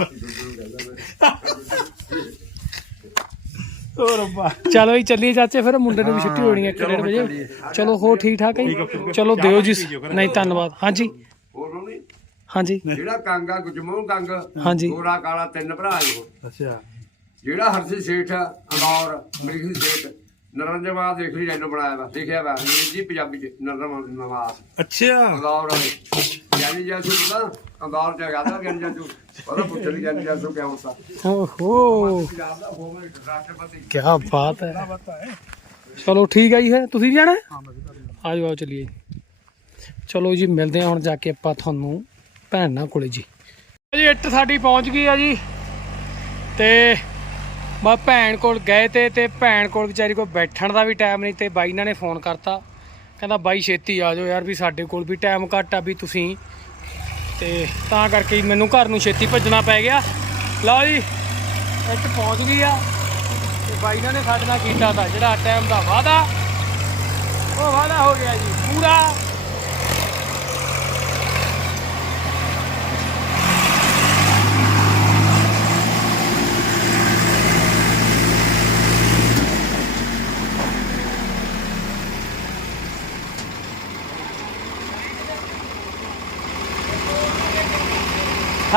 ਓ ਰੱਬਾ ਚਲੋ ਜੀ ਚੱਲੀਏ ਚਾਚੇ ਫਿਰ ਮੁੰਡੇ ਨੂੰ ਵੀ ਛੁੱਟੀ ਹੋਣੀ ਹੈ 1:30 ਵਜੇ। ਚਲੋ ਹੋ ਠੀਕ ਠਾਕ ਹੈ ਜੀ? ਚਲੋ ਦਿਓ ਜੀ ਨਹੀਂ ਧੰਨਵਾਦ। ਹਾਂਜੀ। ਹਾਂਜੀ। ਜਿਹੜਾ ਕੰਗ ਆ ਗੁਜਮੂ ਕੰਗ। ਹਾਂਜੀ। ਗੋਰਾ ਕਾਲਾ ਤਿੰਨ ਭਰਾ ਉਹ। ਅੱਛਾ। ਜਿਹੜਾ ਹਰਸੀ ਸੇਠ ਅੰਗੌਰ ਮਰੀਖੀ ਸੇਠ ਨਰਿੰਦਰਵਾਦ ਦੇਖ ਲਈ ਜੈਨੂੰ ਬਣਾਇਆ ਵਾ ਲਿਖਿਆ ਵਾ ਅੰਗਰੇਜ਼ੀ ਪੰਜਾਬੀ ਚ ਨਵਾਜ਼ ਅੱਛਾ। ਅੰਗੌਰ ਗਿਆਨੀ ਜਾਸੂ ਪਤਾ ਗਿਆਨੀ ਜਾਸੂ ਪਤਾ ਪੁੱਛ ਲਈ ਗਿਆਨੀ ਜਾਸੂ ਕਿਆ ਹੁੰਦਾ ਓਹੋ। ਰਾਸ਼ਟਰਪਤੀ। ਕੀ ਬਾਤ ਹੈ। ਚਲੋ ਠੀਕ ਹੈ ਜੀ ਫਿਰ। ਤੁਸੀਂ ਵੀ ਜਾਣਾ? ਹੈ? ਆ ਜਾਓ ਆਓ ਚੱਲੀਏ ਚਲੋ ਜੀ ਮਿਲਦੇ ਹਾਂ ਹੁਣ ਜਾ ਕੇ ਆਪਾਂ ਤੁਹਾਨੂੰ ਭੈਣਾਂ ਕੋਲੇ ਜੀ। ਜੀ ਇੱਟ ਸਾਡੀ ਪਹੁੰਚ ਗਈ ਆ ਜੀ। ਤੇ ਮੈਂ ਭੈਣ ਕੋਲ ਗਏ ਤੇ ਤੇ ਭੈਣ ਕੋਲ ਵਿਚਾਰੀ ਕੋਲ ਬੈਠਣ ਦਾ ਵੀ ਟਾਈਮ ਨਹੀਂ ਤੇ ਬਾਈ ਇਹਨਾਂ ਨੇ ਫੋਨ ਕਰਤਾ। ਕਹਿੰਦਾ ਬਾਈ ਛੇਤੀ ਆ ਜਾਓ ਯਾਰ ਵੀ ਸਾਡੇ ਕੋਲ ਵੀ ਟਾਈਮ ਘੱਟ ਆ ਵੀ ਤੁਸੀਂ ਤੇ ਤਾਂ ਕਰਕੇ ਮੈਨੂੰ ਘਰ ਨੂੰ ਛੇਤੀ ਭੱਜਣਾ ਪੈ ਗਿਆ। ਲਓ ਜੀ, ਇੱਥੇ ਪਹੁੰਚ ਗਈ ਆ। ਤੇ ਬਾਈ ਇਹਨਾਂ ਨੇ ਸਾਡੇ ਨਾਲ ਕੀਤਾ ਤਾਂ ਜਿਹੜਾ ਟਾਈਮ ਦਾ ਵਾਅਦਾ, ਉਹ ਵਾਅਦਾ ਹੋ ਗਿਆ ਜੀ, ਪੂਰਾ।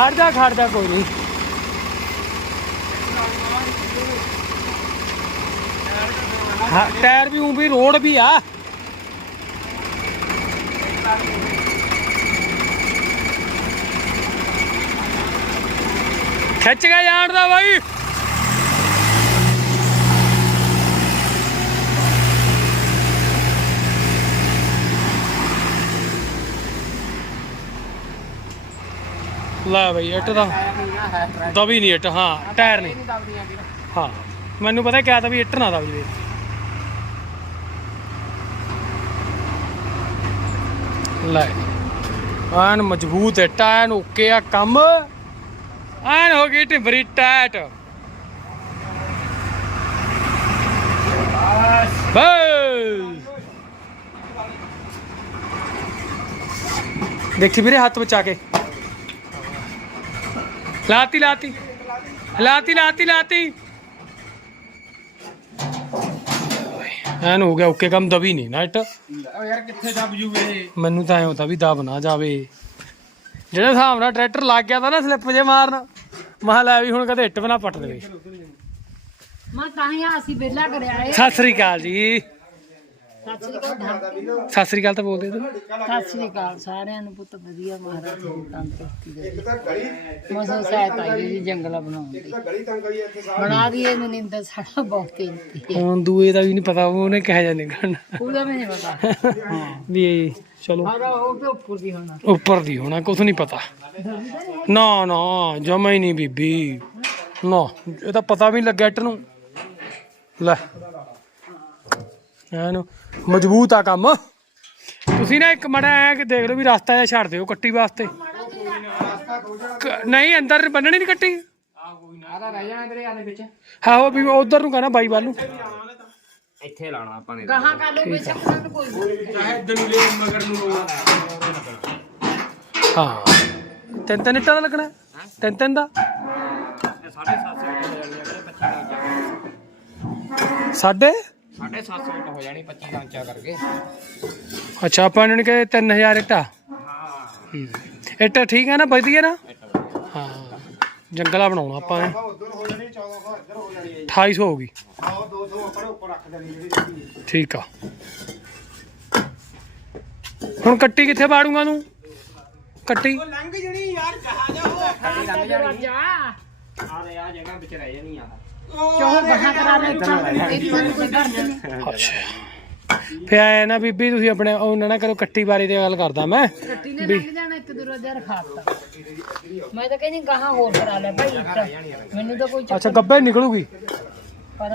ਖੜ ਜਾ ਖੜ ਜਾ, ਕੋਈ ਨਹੀਂ। ਹਾਂ, ਟਾਇਰ ਵੀ ਉਂ ਵੀ, ਰੋਡ ਵੀ ਆ। ਖਿੱਚ ਕੇ ਜਾਣ ਦਾ ਬਾਈ। ਲੈ ਬਈ ਇੱਟ ਦਾ। ਦਬੀ ਨਹੀਂ ਇੱਟ ਹਾਂ ਟਾਇਰ ਨਹੀਂ। ਹਾਂ ਮੈਨੂੰ ਪਤਾ ਕਿਆ ਤਾਂ ਵੀ ਇੱਟ ਨਾ ਦਬ ਜਵੇ ਲੈ ਐਨ ਮਜ਼ਬੂਤ ਇੱਟ ਆ, ਓਕੇ ਆ ਕੰਮ। ਐਨ ਹੋ ਗਈ ਢਿੰਬਰੀ ਟੈਟ ਬਸ। ਦੇਖੀ ਵੀਰੇ ਹੱਥ ਬਚਾ ਕੇ। ਲਾਤੀ ਲਾਤੀ। ਲਾਤੀ ਲਾਤੀ ਲਾਤੀ। ਐਨ ਹੋ ਗਿਆ ਓਕੇ ਕੰਮ ਦਬੀ ਨਹੀਂ ਨਾ ਇੱਟ। ਯਾਰ ਕਿੱਥੇ ਦੱਬ ਜੂਵੇ ਮੈਨੂੰ ਤਾਂ ਐ ਹੁੰਦਾ ਵੀ ਦਬ ਨਾ ਜਾਵੇ। ਜਿਹੜੇ ਹਿਸਾਬ ਨਾਲ ਟਰੈਕਟਰ ਲੱਗ ਗਿਆ ਤਾਂ ਨਾ ਸਲਿੱਪ ਜੇ ਮਾਰਨ। ਮਹਾ ਲੈ ਵੀ ਹੁਣ ਕਦੇ ਇੱਟ ਵੀ ਨਾ ਪੱਟ ਦੇਵੇ। ਮੈਂ ਤਾਂ ਹੀ ਅਸੀਂ ਵਿਹਲਾ ਕਰਿਆ ਏ ਸਤਿ ਸ੍ਰੀ ਅਕਾਲ ਜੀ। ਸਤਿ ਸ੍ਰੀ ਅਕਾਲ ਸ੍ਰੀ ਤਾਂ ਬੋਲਦੇ ਤੂੰ ਸਤਿ ਸ੍ਰੀ ਅਕਾਲ ਸਾਰਿਆਂ ਨੂੰ ਪੁੱਤ ਵਧੀਆ ਮਹਾਰਾਜ ਨੂੰ ਤੰਦਰੁਸਤੀ ਦੇ ਮੌਸਮ ਸਹਾਇਤਾ ਆਈ ਜੀ ਜੰਗਲਾ ਬਣਾਉਣ ਦੀ। ਬਣਾ ਦਈਏ ਮਨਿੰਦਰ ਸਾਡਾ ਬਹੁਤ ਕੀਮਤੀ ਹੈ। ਹੁਣ ਦੂਏ ਦਾ ਵੀ ਨਹੀਂ ਪਤਾ ਉਹਨੇ ਕਹਿ ਜਾਂਦੇ ਗਣ ਉਹਦਾ ਵੀ ਨਹੀਂ ਪਤਾ। ਵੀ ਇਹ ਚਲੋ। ਸਾਰਾ ਉਹ ਤੇ ਉੱਪਰ ਦੀ ਹੋਣਾ। ਉੱਪਰ ਦੀ ਹੋਣਾ ਕੁਝ ਨਹੀਂ ਪਤਾ। ਨਾ ਨਾ ਜਮਾ ਹੀ ਨਹੀਂ ਬੀਬੀ। ਨਾ ਇਹ ਤਾਂ ਪਤਾ ਵੀ ਨਹੀਂ ਲੱਗਿਆ ਇੱਟ ਨੂੰ। ਲੈ। ਐਨ ਮਜ਼ਬੂਤ ਆ ਕੰਮ। ਤੁਸੀਂ ਨਾ ਇੱਕ ਮੜਾ ਐ ਕਿ ਦੇਖ ਲਓ ਵੀ ਰਸਤਾ ਜਿਹਾ ਛੱਡ ਦਿਓ ਕੱਟੀ ਵਾਸਤੇ। ਕ- ਨਹੀਂ ਅੰਦਰ ਬੰਨਣੀ ਨਹੀਂ ਕੱਟੀ? ਆਦਾ ਰਹਿ ਜਾਣਾ ਤੇਰੇ ਆਦੇ ਵਿੱਚ ਹਾਂ ਉਹ ਵੀ ਉਧਰ ਨੂੰ ਕਹਿਣਾ ਬਾਈ ਵੱਲ ਨੂੰ। ਇੱਥੇ ਲਾਣਾ ਆਪਾਂ ਨੇ। ਗਾਹਾਂ ਕਰ ਲਓ ਬੇਸ਼ੱਕ ਸਾਨੂੰ ਕੋਈ। ਨਹੀਂ। ਚਾਹੇ ਇੱਧਰ ਨੂੰ ਲੈ ਮਗਰ ਨੂੰ ਹਾਂ। ਤਿੰਨ ਤਿੰਨ ਇੱਟਾਂ ਦਾ ਲੱਗਣਾ? ਤਿੰਨ ਤਿੰਨ ਦਾ? ਸਾਢੇ? 700 ਹੋ ਜਾਣੀ ਹੈ 25 ਸਾਡੇ ਸਾਢੇ 700 ਹੋ ਜਾਣੀ 25 ਇੰਚਾ ਕਰਕੇ। ਅੱਛਾ ਆਪਾਂ ਇਹਨਾਂ ਨੇ ਕਿ 3000 ਇੱਟਾਂ? ਹਾਂ। ਹੂੰ। ਇੱਟਾਂ ਠੀਕ ਹੈ ਨਾ ਵਧੀਆ ਨਾ? ਹਾਂ। ਜੰਗਲਾ ਬਣਾਉਣਾ ਆਪਾਂ ਨੇ। ਉਧਰ ਹੋ ਜਾਣੀ 1400 ਇੱਧਰ ਹੋ ਜਾਣੀ ਹੈ 2800 ਹੋ ਗਈ। ਆਹ 200 ਆਪਣੇ ਉੱਪਰ ਰੱਖ ਦੇਣੀ ਜਿਹੜੀ ਠੀਕ ਆ। ਹੁਣ ਕੱਟੀ ਕਿੱਥੇ ਬਾੜੂਗਾ ਤੂੰ? ਕੱਟੀ। ਲੰਘ ਜਣੀ ਯਾਰ ਕਹਾ ਜਾਓ ਜਾ ਆ ਰੇ ਆ ਜਗ੍ਹਾ ਵਿੱਚ ਰਹਿ ਜਾਣੀ ਆ। ਅੱਛਾ। ਫੇ ਆਏ ਨਾ ਬੀਬੀ ਤੁਸੀਂ ਆਪਣੇ ਉਹਨਾਂ ਨਾਲ ਕਰੋ ਕੱਟੀ ਬਾਰੇ ਦੀ ਗੱਲ ਕਰਦਾ ਮੈਂ। ਕੱਟੀ ਨੇ ਲੰਘ ਜਾਣਾ ਇੱਕ ਦੋ ਰੋਜ਼ਾ ਰਖਾਤਾ। ਮੈਂ ਤਾਂ ਕਹਿੰਦੀ ਗਾਹਾਂ ਹੋਰ ਕਰਾ ਲੈ ਭਾਈ ਇੱਕ ਮੈਨੂੰ ਤਾਂ ਕੋਈ ਅੱਛਾ ਗੱਬੇ ਨਿਕਲੂਗੀ।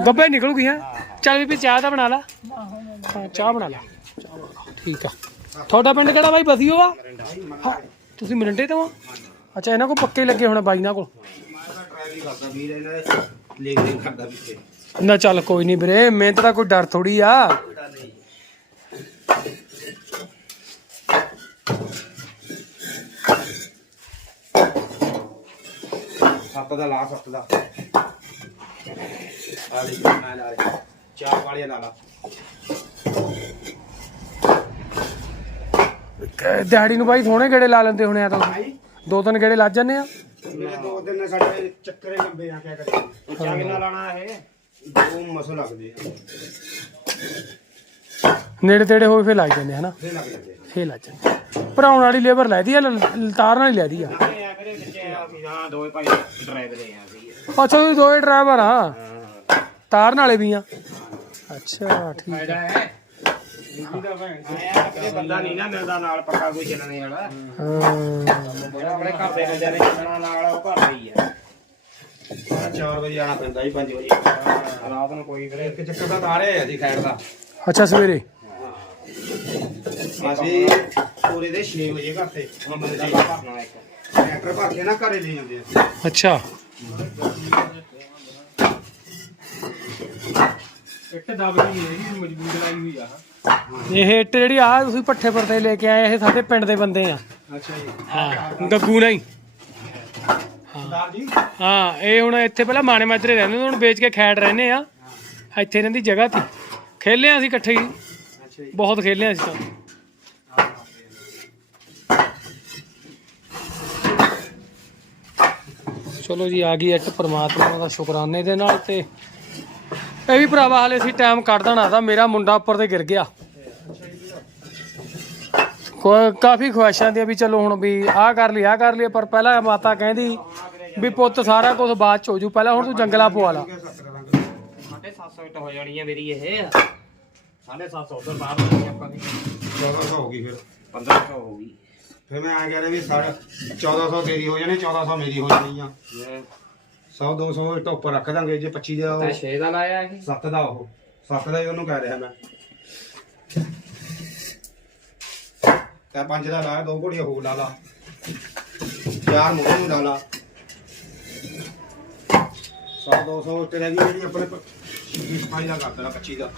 ਗੱਬੇ ਨਿਕਲੂਗੀ ਹੈ? ਚੱਲ ਬੀਬੀ ਚਾਹ ਤਾਂ ਬਣਾ ਲਾ। ਹਾਂ ਚਾਹ ਬਣਾ ਲਾ ਚਾਹ ਬਣਾ ਲਾ। ਠੀਕ ਆ। ਤੁਹਾਡਾ ਪਿੰਡ ਕਿਹੜਾ ਬਾਈ ਬਸੀਓ ਆ? ਤੁਸੀਂ ਮਰੰਡੇ ਤੋਂ ਆ? ਅੱਛਾ ਇਹਨਾਂ ਕੋਲ ਪੱਕੇ ਲੱਗੇ ਹੋਣੇ ਬਾਈ ਨਾਲ ਕੋਲ। ਨਾ ਚੱਲ ਕੋਈ ਨਹੀਂ ਵੀਰੇ ਮਿਹਨਤ ਦਾ ਕੋਈ ਡਰ ਥੋੜੀ ਆ। ਸੱਤ ਦਾ ਲਾ ਸੱਤ ਦਾ। ਆ ਲੈ ਮੈਂ ਲਾ ਲੈ ਚਾਰ ਵਾਲੀਆਂ ਲਾ ਲਾ। ਕ- ਦਿਹਾੜੀ ਨੂੰ ਬਾਈ ਥੋੜੇ ਗੇੜੇ ਲਾ ਲੈਂਦੇ ਹੋਣੇ ਆ ਤਾਂ। ਦੋ ਤਿੰਨ ਗੇੜੇ ਲੱਜ ਜਾਂਦੇ ਆ। ਮੇਰੇ ਦੋ ਦਿਨ ਸਾਡੇ ਚੱਕਰੇ ਲੰਬੇ ਆ ਕਿਆ ਕਰੀਏ। ਉੱਚਾ ਕਿੰਨਾ ਲਾਣਾ ਇਹ। ਦੋ ਮਸਲ ਲੱਗਦੇ ਆ। ਨੇੜੇ ਤੇੜੇ ਹੋਏ ਫੇ ਲੱਗ ਜਾਂਦੇ ਹਨਾ? ਫੇਰ ਲੱਗ ਜਾਂਦੇ। ਫੇ ਲੱਜ ਜਾਂਦੇ ਭਰਾਉਣ ਵਾਲੀ ਲੇਬਰ ਲੈਦੀ ਆ ਲ- ਤਾਰਨ ਵਾਲੀ ਲੈਦੀ ਆ? ਆ ਹਾਂ ਭਾਈ ਡਰਾਈਵਰ ਸੀ ਅੱਛਾ ਤੁਸੀਂ ਦੋਏ ਡਰਾਈਵਰ ਆ? ਤਾਰਨ ਵਾਲੇ ਵੀ ਆ? ਅੱਛਾ ਠੀਕ ਹੈ। ਨੀਤੀ ਦਾ ਭੈਣ ਆਇਆ ਕਦੇ ਬੰਦਾ ਨਹੀਂ ਨਾ ਮਿਲਦਾ ਨਾਲ ਪੱਕਾ ਕੋਈ ਚੱਲਣੇ ਵਾਲਾ। ਹਾਂ। ਆਪਣੇ ਘਰ ਦੇ ਨਜ਼ਾਰੇ ਚੱਲਣਾ ਨਾਲ ਉਹ ਘਰ ਦਾ ਹੀ ਆ। 4 ਵਜੇ ਆਣਾ ਪੈਂਦਾ ਜੀ 5 ਵਜੇ। ਰਾਤ ਨੂੰ ਕੋਈ ਵੀਰੇ ਇੱਕ ਚੱਕਰ ਦਾ ਤਾਰੇ ਆ ਜੀ ਖੈਰ ਦਾ ਅੱਛਾ ਸਵੇਰੇ? ਅਸੀਂ ਪੂਰੇ ਦੇ 6 ਵਜੇ ਘਰ ਤੇ ਹੁਣ ਜੀ ਭਰਨਾ ਇੱਕ। ਟਰੈਕਟਰ ਭਰ ਕੇ ਨਾ ਘਰੇ ਲੈ ਜਾਂਦੇ ਆ। ਅੱਛਾ। ਇੱਟ ਦਬਦੀ ਹੈ ਜੀ ਮਜਬੂਰ ਲਾਈ ਹੋਈ ਆ। ਇਹ ਇੱਟ ਜਿਹੜੀ ਆ ਤੁਸੀਂ ਪੱਠੇ ਪਰ ਤੇ ਲੈ ਕੇ ਆਏ ਇਹ ਸਾਡੇ ਪਿੰਡ ਦੇ ਬੰਦੇ ਆ। ਅੱਛਾ ਜੀ। ਹਾਂ ਗੱਗੂ ਨਹੀਂ। ਸਰਦਾਰ ਜੀ ਹਾਂ, ਇਹ ਹੁਣ ਇੱਥੇ ਪਹਿਲਾਂ ਮਾਣੇ ਮਾਜਰੇ ਰਹਿੰਦੇ ਸੀ ਹੁਣ ਵੇਚ ਕੇ ਖੈੜ ਰਹਿੰਦੇ ਆ। ਇੱਥੇ ਇਹਨਾਂ ਦੀ ਜਗ੍ਹਾ ਸੀ। ਖੇਲੇ ਆ ਅਸੀਂ ਇਕੱਠੇ ਹੀ। ਅੱਛਾ ਜੀ ਬਹੁਤ ਖੇਲੇ ਆ ਅਸੀਂ ਤਾਂ। ਚਲੋ ਜੀ, ਆ ਗਈ ਇੱਟ ਪ੍ਰਮਾਤਮਾ ਦਾ ਸ਼ੁਕਰਾਨੇ ਦੇ ਨਾਲ ਤੇ ਇਹ ਵੀ ਭਰਾਵਾ, ਹਲੇ ਅਸੀਂ ਟਾਈਮ ਕੱਢ ਦੇਣਾ ਤਾਂ ਮੇਰਾ ਮੁੰਡਾ ਉੱਪਰ ਤੇ ਗਿਰ ਗਿਆ। ਕੋ- ਕਾਫੀ ਖੁਆਇਸ਼ਾਂ ਦੀਆਂ ਵੀ ਚਲੋ ਹੁਣ ਵੀ ਆਹ ਕਰ ਲਈ, ਆਹ ਕਰ ਲਈ, ਪਰ ਪਹਿਲਾਂ ਮਾਤਾ ਕਹਿੰਦੀ ਵੀ ਪੁੱਤ ਸਾਰਾ ਕੁਝ ਬਾਅਦ ਚ ਹੋ ਜੂ ਪਹਿਲਾਂ ਹੁਣ ਤੂੰ ਜੰਗਲਾ ਪਵਾ ਲਾ। ਸਾਢੇ 700 ਇੱਟ ਹੋ ਜਾਣੀ ਹੈ ਮੇਰੀ ਇਹ। ਸਾਢੇ 700 ਉਧਰ ਬਾਹਰ ਹੋਣੀ ਆਪਾਂ ਦੀ 1400 ਹੋ ਗਈ ਫਿਰ। 1500 ਹੋ ਗਈ। ਫਿਰ ਮੈਂ ਆ ਗਿਆ ਵੀ ਸਾਢੇ 1400 ਤੇਰੀ ਹੋ ਜਾਣੀ 1400 ਮੇਰੀ ਹੋ ਜਾਣੀ ਆ 100 200 ਇੱਟ ਉੱਪਰ ਰੱਖ ਦਾਂਗੇ ਜੇ 25 ਦਾ ਤਾਂ 6 ਦਾ ਲਾਇਆ ਇਹ। 7 ਦਾ ਉਹ। 7 ਦਾ ਹੀ ਉਹਨੂੰ ਕਹਿ ਰਿਹਾ ਮੈਂ। ਤੇ 5 ਦਾ ਲਾ ਦੋ ਘੋੜੀਆਂ ਹੋਰ ਲਾ ਲਾ। ਚਾਰ ਮੋਹਰ ਨੂੰ ਲਾ ਲਾ। 100 200 ਉੱਤੇ ਰਹਿ ਗਈ ਜਿਹੜੀ ਆਪਣੇ 25 ਦਾ ਕਰ ਦੇਣਾ 25 ਦਾ।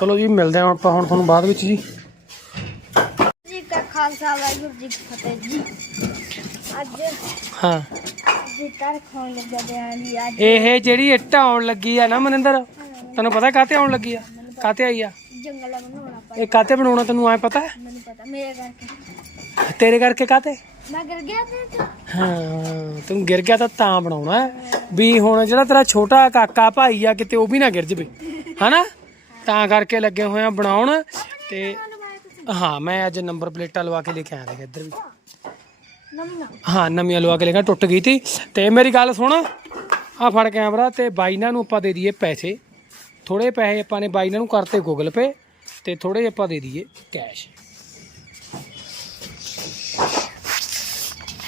ਚਲੋ ਜੀ ਮਿਲਦੇ ਹਾਂ ਆਪਾਂ ਹੁਣ ਤੁਹਾਨੂੰ ਬਾਅਦ ਵਿੱਚ ਜੀ। ਜੀ ਕਾ ਖਾਲਸਾ ਵਾਹਿਗੁਰੂ ਜੀ ਕੀ ਫਤਿਹ ਜੀ। ਅੱਜ ਹਾਂ। ਜੀ ਤਰ ਖਾਣ ਲੱਗਾ ਬਿਆਨ ਜੀ ਅੱਜ ਇਹ ਜਿਹੜੀ ਇੱਟ ਆਉਣ ਲੱਗੀ ਆ ਨਾ ਮਨਿੰਦਰ ਤੈਨੂੰ ਪਤਾ ਕਾਤੇ ਆਉਣ ਲੱਗੀ ਆ? ਕਾਤੇ ਆਈ ਆ? ਜੰਗਲ ਬਣਾਉਣਾ ਇਹ ਕਾਤੇ ਬਣਾਉਣਾ ਤੈਨੂੰ ਐ ਪਤਾ? ਹੈ? ਮੈਨੂੰ ਪਤਾ ਮੇਰੇ ਕਰਕੇ। ਤੇਰੇ ਕਰਕੇ ਕਾਤੇ ਮੈਂ ਗਿਰ ਗਿਆ ਤੇ। ਹਾਂ ਤੂੰ ਗਿਰ ਗਿਆ ਤਾਂ ਤਾਂ ਬਣਾਉਣਾ ਹੈ। ਵੀ ਹੁਣ ਜਿਹੜਾ ਤੇਰਾ ਛੋਟਾ ਕਾਕਾ ਭਾਈ ਆ ਕਿਤੇ ਉਹ ਵੀ ਨਾ ਗਿਰ ਜਵੇ। ਹਨਾ? ਤਾਂ ਕਰਕੇ ਲੱਗੇ ਹੋਏ ਆ ਬਣਾਉਣ। ਤੇ ਹਾਂ ਮੈਂ ਅੱਜ ਨੰਬਰ ਪਲੇਟਾਂ ਲਵਾ ਕੇ ਲੈ ਕੇ ਆਇਆ ਦੇਖ ਇੱਧਰ ਵੀ। ਹਾਂ ਨਵੀਆਂ ਲਵਾ ਕੇ ਲੈ ਕੇ ਆਇਆ, ਟੁੱਟ ਗਈ ਤੀ। ਤੇ ਮੇਰੀ ਗੱਲ ਸੁਣ। ਆ ਫੜ ਕੈਮਰਾ ਤੇ ਬਾਈਨਾਂ ਨੂੰ ਆਪਾਂ ਦੇ ਦਈਏ ਪੈਸੇ। ਥੋੜੇ ਪੈਸੇ ਆਪਾਂ ਨੇ ਬਾਈਨਾਂ ਨੂੰ ਕਰਤੇ ਗੂਗਲ ਪੇ ਤੇ ਥੋੜੇ ਆਪਾਂ ਦੇ ਦਈਏ ਕੈਸ਼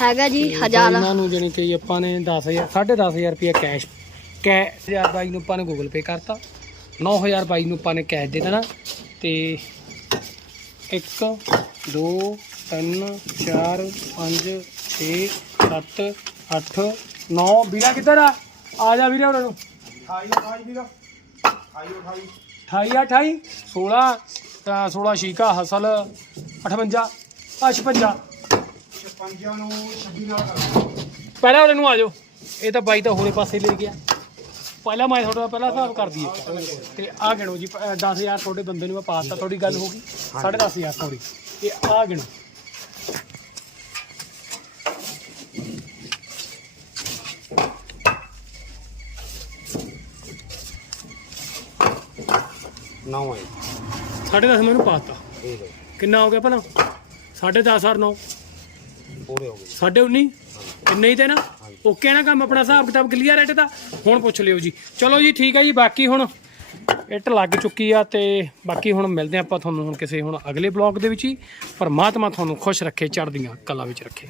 ਹੈਗਾ ਜੀ ਬਾਈਨਾਂ ਨੂੰ ਜਾਣੀ ਕਿ ਆਪਾਂ ਨੇ 10000 10500 ਰੁਪਏ ਕੈਸ਼ ਕੈ 1000 ਬਾਈ ਨੂੰ ਆਪਾਂ ਨੇ ਗੂਗਲ ਪੇ ਕਰਤਾ। 9000 ਬਾਈ ਨੂੰ ਆਪਾਂ ਨੇ ਕੈਸ਼ ਦੇ ਦੇਣਾ। ਤੇ ਇੱਕ 2 3 4 5 6 7 8 9 ਵੀਰਾ ਕਿੱਧਰ ਆ? ਆ ਜਾ ਵੀਰੇ ਉਹਨਾਂ ਨੂੰ। 28 28 16 ਤਾਂ 16 ਸ਼ੀਕਾ ਹਸਲ 58 56 ਪਹਿਲਾਂ ਉਹਨੂੰ ਆ ਜਾਓ। ਇਹ ਤਾਂ ਬਾਈ ਤਾਂ ਹੋਰੇ ਪਾਸੇ ਲੈ ਗਿਆ। ਪਹਿਲਾਂ ਮੈਂ ਤੁਹਾਡਾ ਪਹਿਲਾਂ ਹਿਸਾਬ ਕਰ ਦਈਏ। ਤੇ ਆ ਗਿਣੋ ਜੀ 10000 ਤੁਹਾਡੇ ਬੰਦੇ ਨੂੰ ਮੈਂ ਪਾਤਾ ਤੁਹਾਡੀ ਗੱਲ ਹੋ ਗਈ। 10500 ਸੌਰੀ ਤੇ ਆ ਗਿਣੋ। ਨੌ ਹੈ ਸਾਢੇ ਦਸ ਮੈਨੂੰ ਪਾਤਾ ਕਿੰਨਾ ਹੋ ਗਿਆ ਭਲਾ? ਸਾਢੇ ਦਸ ਹਜ਼ਾਰ ਨੌ। ਪੂਰੇ ਹੋ ਗਏ ਸਾਢੇ 19 ਇੰਨੇ ਹੀ ਤੇ ਨਾ? ਓਕੇ ਨਾ ਕੰਮ ਆਪਣਾ ਹਿਸਾਬ ਕਿਤਾਬ ਕਲੀਅਰ ਹੈ ਤਾਂ ਹੁਣ ਪੁੱਛ ਲਿਓ ਜੀ। ਚਲੋ ਜੀ ਠੀਕ ਹੈ ਜੀ ਬਾਕੀ ਹੁਣ ਇੱਟ ਲੱਗ ਚੁੱਕੀ ਆ ਤੇ ਬਾਕੀ ਹੁਣ ਮਿਲਦੇ ਆਪਾਂ ਤੁਹਾਨੂੰ ਹੁਣ ਕਿਸੇ ਹੁਣ ਅਗਲੇ ਬਲੌਗ ਦੇ ਵਿੱਚ ਹੀ। ਪਰਮਾਤਮਾ ਤੁਹਾਨੂੰ ਖੁਸ਼ ਰੱਖੇ ਚੜ੍ਹਦੀਆਂ ਕਲਾ ਵਿੱਚ ਰੱਖੇ।